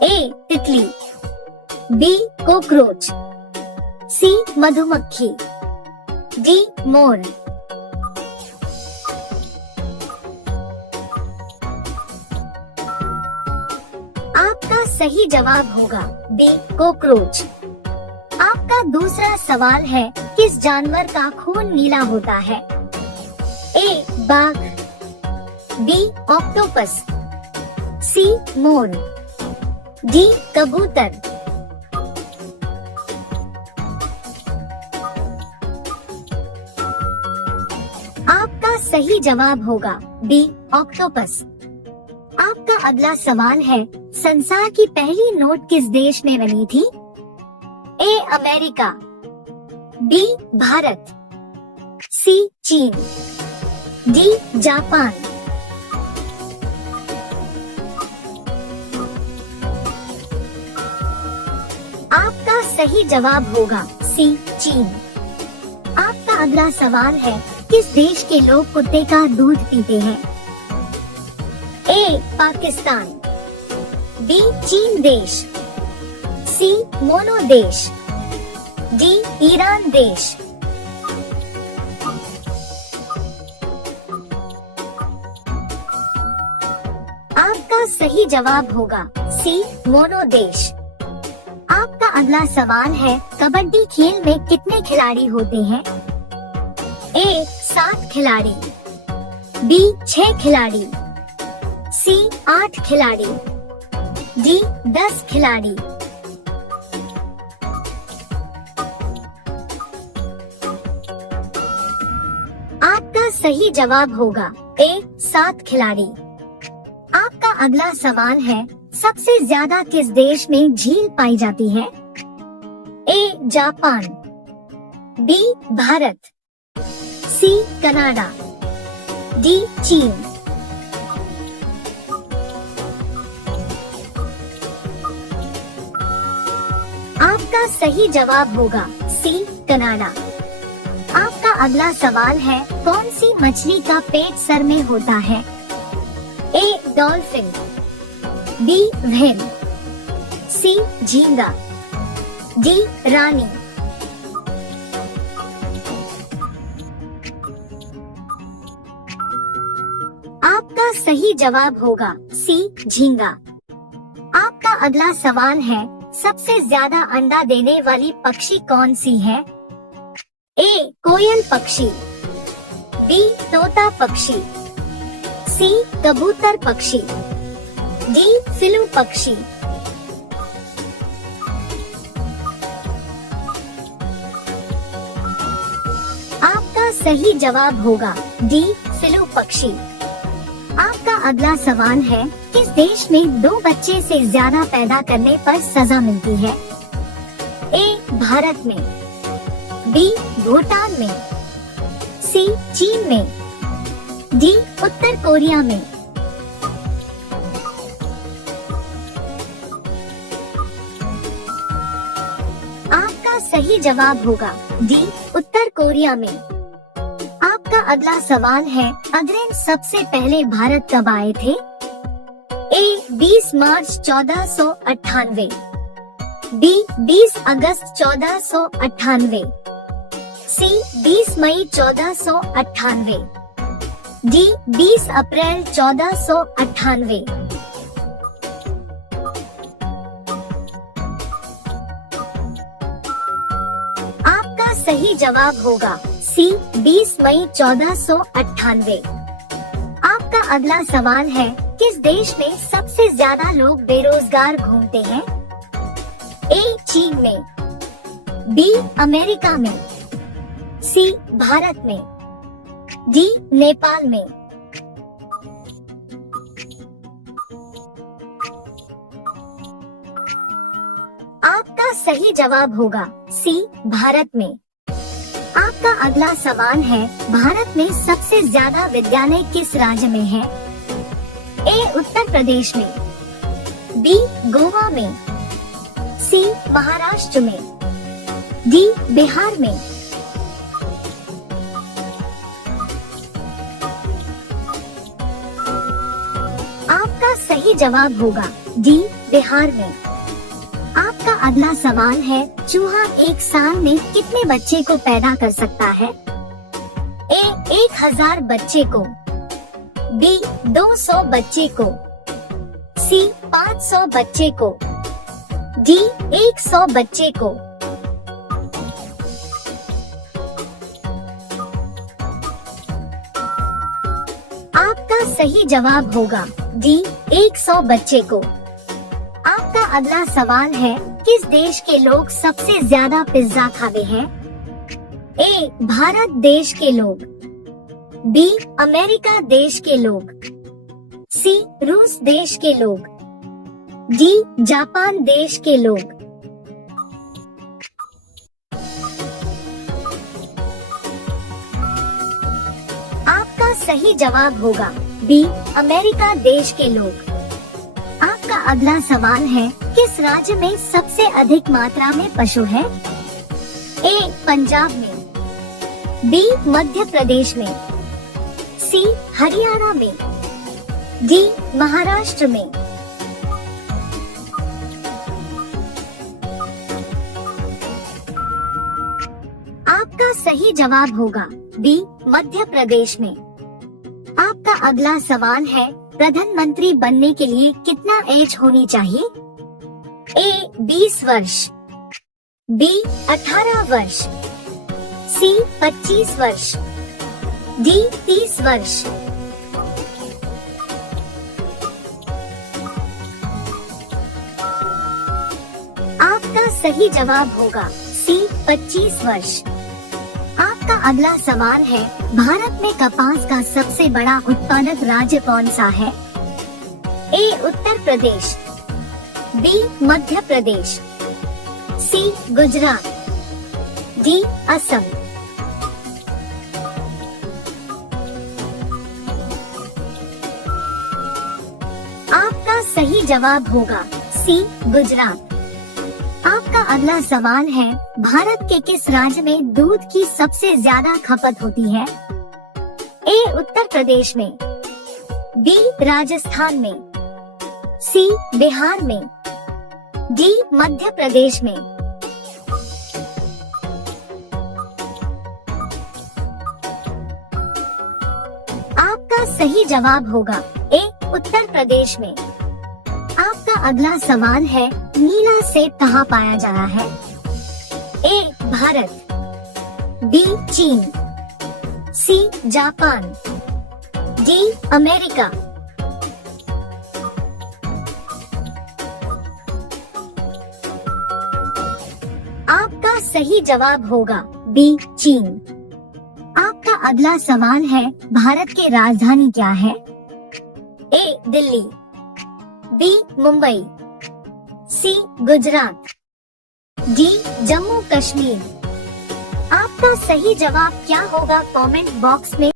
ए तितली, B cockroach, सी मधुमक्खी, D मोर। आपका सही जवाब होगा बी कॉकरोच। आपका दूसरा सवाल है, किस जानवर का खून नीला होता है? ए बाघ, बी ऑक्टोपस, सी मोर, डी कबूतर। आपका सही जवाब होगा बी ऑक्टोपस। आपका अगला सवाल है, संसार की पहली नोट किस देश में बनी थी? ए अमेरिका, बी भारत, सी चीन, डी जापान। आपका सही जवाब होगा सी चीन। आपका अगला सवाल है, किस देश के लोग कुत्ते का दूध पीते हैं? ए पाकिस्तान, बी चीन देश, सी मोनो देश, डी ईरान देश। आपका सही जवाब होगा सी मोनो देश। आपका अगला सवाल है, कबड्डी खेल में कितने खिलाड़ी होते हैं? ए 7 खिलाड़ी, बी 6 खिलाड़ी, सी 8 खिलाड़ी, डी 10 खिलाड़ी। आपका सही जवाब होगा ए 7 खिलाड़ी। आपका अगला सवाल है, सबसे ज्यादा किस देश में झील पाई जाती है? A Japan, B Bharat, C Canada, D चीन। आपका सही जवाब होगा सी कनाडा। आपका अगला सवाल है, कौन सी मछली का पेट सर में होता है? ए डॉल्फिन, बी व्हेल, सी झींगा, डी रानी। आपका सही जवाब होगा सी झींगा। आपका अगला सवाल है, सबसे ज्यादा अंडा देने वाली पक्षी कौन सी है? ए कोयल पक्षी, बी तोता पक्षी, सी कबूतर पक्षी, डी फिलू पक्षी। आपका सही जवाब होगा डी फिलू पक्षी। आपका अगला सवाल है, किस देश में 2 बच्चे से ज्यादा पैदा करने पर सजा मिलती है? ए भारत में, बी भूटान में, सी चीन में, डी उत्तर कोरिया में। आपका सही जवाब होगा डी उत्तर कोरिया में। आपका अगला सवाल है, अग्रसेन सबसे पहले भारत कब आए थे? ए 20 मार्च 1498, बी 20 अगस्त 1498, सी 20 मई 1498, डी 20 अप्रैल 1498। आपका सही जवाब होगा सी 20 मई 1498। आपका अगला सवाल है, किस देश में सबसे ज्यादा लोग बेरोजगार घूमते हैं? ए चीन में, बी अमेरिका में, सी भारत में, डी नेपाल में। आपका सही जवाब होगा सी भारत में। आपका अगला सवाल है, भारत में सबसे ज्यादा विद्यालय किस राज्य में है? ए उत्तर प्रदेश में, बी गोवा में, सी महाराष्ट्र में, डी बिहार में। आपका सही जवाब होगा डी बिहार में। आपका अगला सवाल है, चूहा एक साल में कितने बच्चे को पैदा कर सकता है? ए 1000 बच्चे को, बी 200 बच्चे को, सी 500 बच्चे को, डी 100 बच्चे को। आपका सही जवाब होगा डी 100 बच्चे को। आपका अगला सवाल है, किस देश के लोग सबसे ज्यादा पिज्जा खाते हैं? ए भारत देश के लोग, बी अमेरिका देश के लोग, सी रूस देश के लोग, डी जापान देश के लोग। आपका सही जवाब होगा बी अमेरिका देश के लोग। आपका अगला सवाल है, किस राज्य में सबसे अधिक मात्रा में पशु है? ए पंजाब में, बी मध्य प्रदेश में, सी हरियाणा में, डी महाराष्ट्र में। आपका सही जवाब होगा बी मध्य प्रदेश में। आपका अगला सवाल है, प्रधानमंत्री बनने के लिए कितना एज होनी चाहिए? ए 20 वर्ष, बी 18 वर्ष, सी 25 वर्ष, डी 30 वर्ष। आपका सही जवाब होगा सी 25 वर्ष। आपका अगला सवाल है, भारत में कपास का सबसे बड़ा उत्पादक राज्य कौन सा है? ए उत्तर प्रदेश, बी मध्य प्रदेश, सी गुजरात, डी असम। आपका सही जवाब होगा सी गुजरात। आपका अगला सवाल है, भारत के किस राज्य में दूध की सबसे ज्यादा खपत होती है? ए उत्तर प्रदेश में, बी राजस्थान में, सी बिहार में, डी मध्य प्रदेश में। आपका सही जवाब होगा ए उत्तर प्रदेश में। आपका अगला सवाल है, नीला सेब कहाँ पाया जाता है? ए भारत, बी चीन, सी जापान, डी अमेरिका। आपका सही जवाब होगा बी चीन। आपका अगला सवाल है, भारत की राजधानी क्या है? ए दिल्ली, बी मुंबई, सी गुजरात, डी जम्मू कश्मीर। आपका सही जवाब क्या होगा? कमेंट बॉक्स में